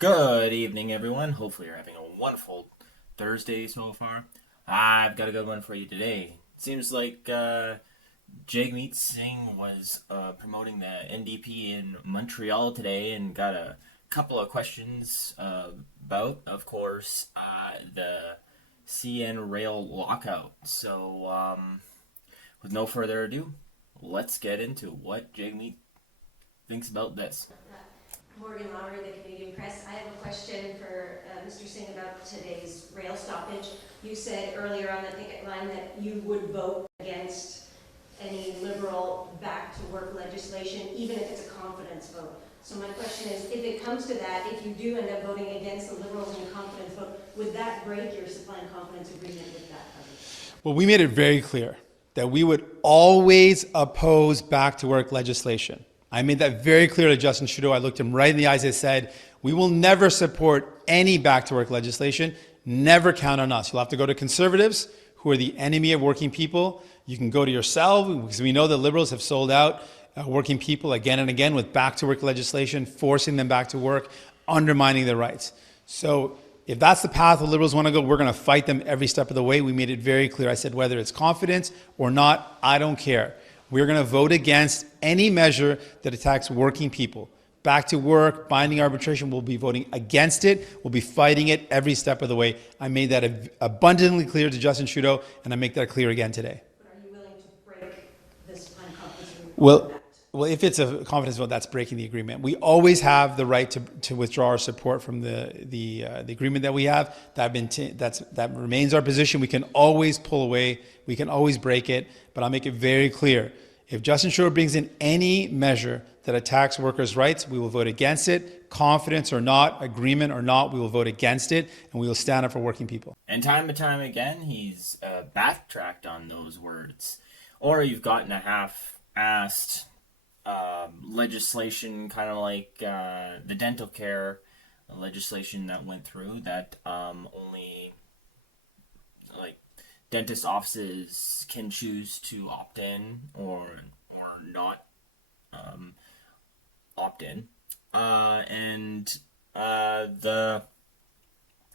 Good evening, everyone. Hopefully, you're having a wonderful Thursday so far. I've got a good one for you today. Seems like Jagmeet Singh was promoting the NDP in Montreal today and got a couple of questions about, of course, the CN rail lockout. So, with no further ado, let's get into what Jagmeet thinks about this. Morgan Lowry, the Canadian Press. I have a question for Mr. Singh about today's rail stoppage. You said earlier on the picket line that you would vote against any Liberal back-to-work legislation, even if it's a confidence vote. So my question is, if it comes to that, if you do end up voting against the Liberals in a confidence vote, would that break your supply and confidence agreement with that party? Well, we made it very clear that we would always oppose back-to-work legislation. I made that very clear to Justin Trudeau. I looked him right in the eyes and said, we will never support any back-to-work legislation. Never count on us. You'll have to go to Conservatives, who are the enemy of working people. You can go to yourself, because we know that Liberals have sold out working people again and again with back-to-work legislation, forcing them back to work, undermining their rights. So if that's the path the Liberals want to go, we're going to fight them every step of the way. We made it very clear. I said, whether it's confidence or not, I don't care. We're going to vote against any measure that attacks working people. Back to work, binding arbitration, we'll be voting against it. We'll be fighting it every step of the way. I made that abundantly clear to Justin Trudeau, and I make that clear again today. But are you willing to break this unconfidence agreement? Well, if it's a confidence vote, that's breaking the agreement. We always have the right to withdraw our support from the agreement that we have. That remains our position. We can always pull away. We can always break it. But I'll make it very clear. If Justin Trudeau brings in any measure that attacks workers' rights, we will vote against it. Confidence or not, agreement or not, we will vote against it, and we will stand up for working people. And time again, he's backtracked on those words. Or you've gotten a half-assed legislation, kind of like the dental care legislation that went through, that only like dentist offices can choose to opt in or not opt in, and the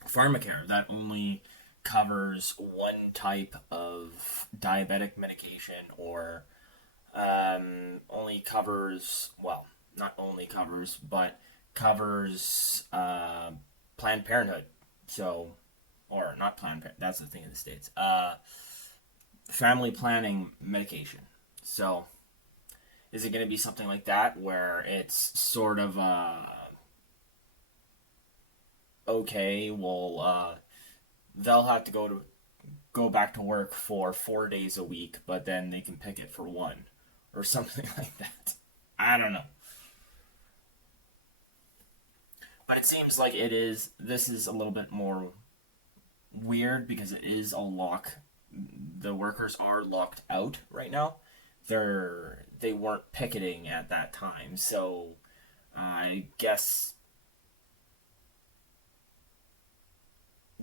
pharmacare that only covers one type of diabetic medication, or only covers, well, not only covers, but covers Planned Parenthood. So, or not Planned Parenthood, that's the thing in the States. Family planning medication. So, is it going to be something like that where it's sort of, okay, well, they'll have to go back to work for 4 days a week, but then they can pick it for one, or something like that. I don't know. But it seems like this is a little bit more weird because it is a lock. The workers are locked out right now. They weren't picketing at that time, so I guess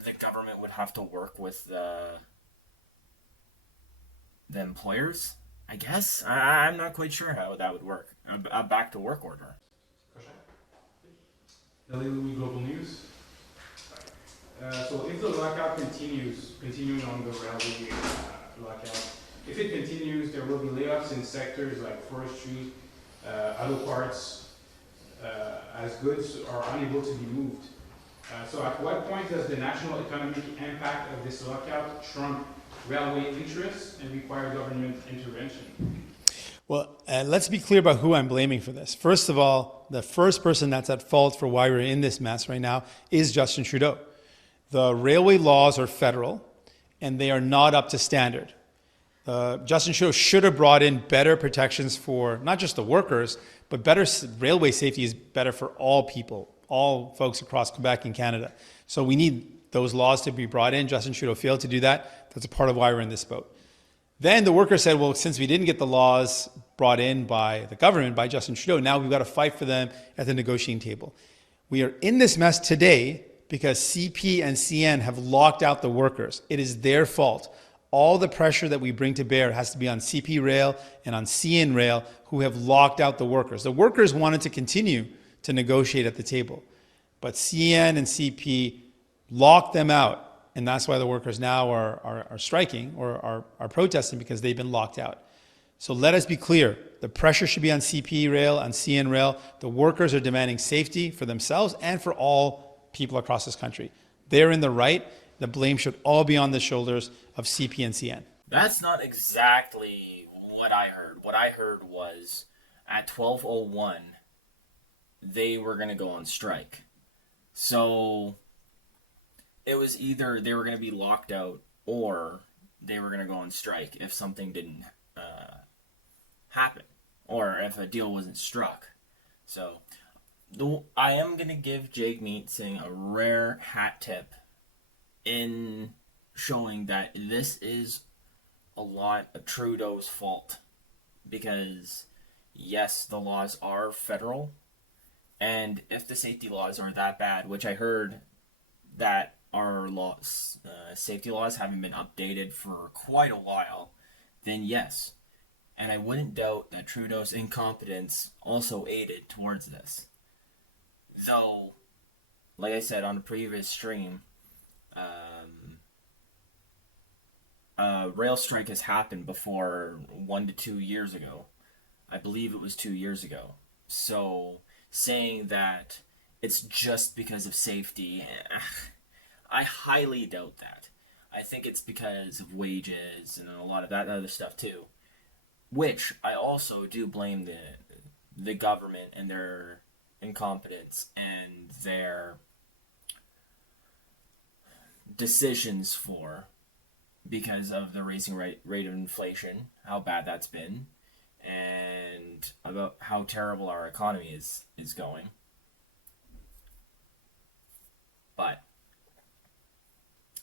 the government would have to work with the employers, I guess. I'm not quite sure how that would work. A back to work order. Daily Louis Global News. So if the lockout continuing on the railway lockout, if it continues, there will be layoffs in sectors like forestry, auto parts, as goods are unable to be moved. So at what point does the national economic impact of this lockout trump railway interests and require government intervention? Well, let's be clear about who I'm blaming for this. First of all, the first person that's at fault for why we're in this mess right now is Justin Trudeau. The railway laws are federal, and they are not up to standard. Justin Trudeau should have brought in better protections for not just the workers, but better railway safety is better for all people, all folks across Quebec and Canada. So we need those laws to be brought in. Justin Trudeau failed to do that. That's a part of why we're in this boat. Then the workers said, well, since we didn't get the laws brought in by the government, by Justin Trudeau, now we've got to fight for them at the negotiating table. We are in this mess today because CP and CN have locked out the workers. It is their fault. All the pressure that we bring to bear has to be on CP Rail and on CN Rail, who have locked out the workers. The workers wanted to continue to negotiate at the table. But CN and CP locked them out. And that's why the workers now are striking or are protesting, because they've been locked out. So let us be clear. The pressure should be on CP Rail, on CN Rail. The workers are demanding safety for themselves and for all people across this country. They're in the right. The blame should all be on the shoulders of CP and CN. That's not exactly what I heard. What I heard was at 12:01 they were going to go on strike. So it was either they were going to be locked out or they were going to go on strike if something didn't happen or if a deal wasn't struck. So I am going to give Jagmeet Singh a rare hat tip in showing that this is a lot of Trudeau's fault, because yes, the laws are federal, and if the safety laws are that bad, which I heard that our laws, safety laws haven't been updated for quite a while, then yes. And I wouldn't doubt that Trudeau's incompetence also aided towards this. Though, like I said on the previous stream, rail strike has happened before 1 to 2 years ago. I believe it was 2 years ago. So saying that it's just because of safety, I highly doubt that. I think it's because of wages and a lot of that other stuff too. Which I also do blame the government and their incompetence and their decisions for, because of the raising rate of inflation, how bad that's been, and about how terrible our economy is going. But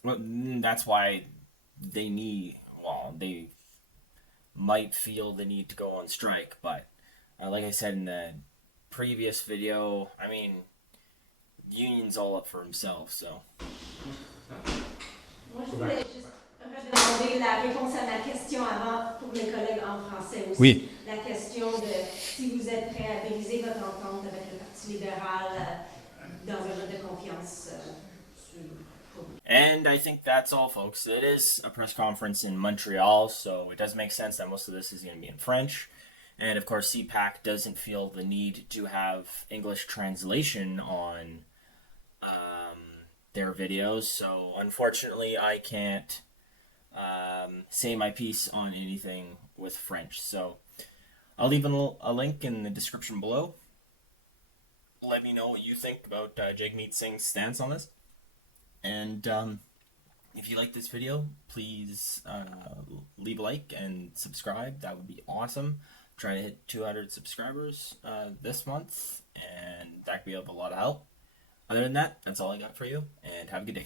that's why they might feel the need to go on strike. But like I said in the previous video, I mean, union's all up for himself, so. Moi, je voulais juste redemander la réponse à ma question avant pour mes collègues en français aussi. Oui. La question de si vous êtes prêt à briser votre entente avec le Parti libéral dans un vote de confiance. And I think that's all, folks. It is a press conference in Montreal, so it does make sense that most of this is going to be in French. And of course, CPAC doesn't feel the need to have English translation on their videos, so unfortunately I can't say my piece on anything with French. So I'll leave a link in the description below. Let me know what you think about Jagmeet Singh's stance on this. And if you like this video, please leave a like and subscribe. That would be awesome. Trying to hit 200 subscribers this month, and that could be of a lot of help. Other than that, that's all I got for you, and have a good day.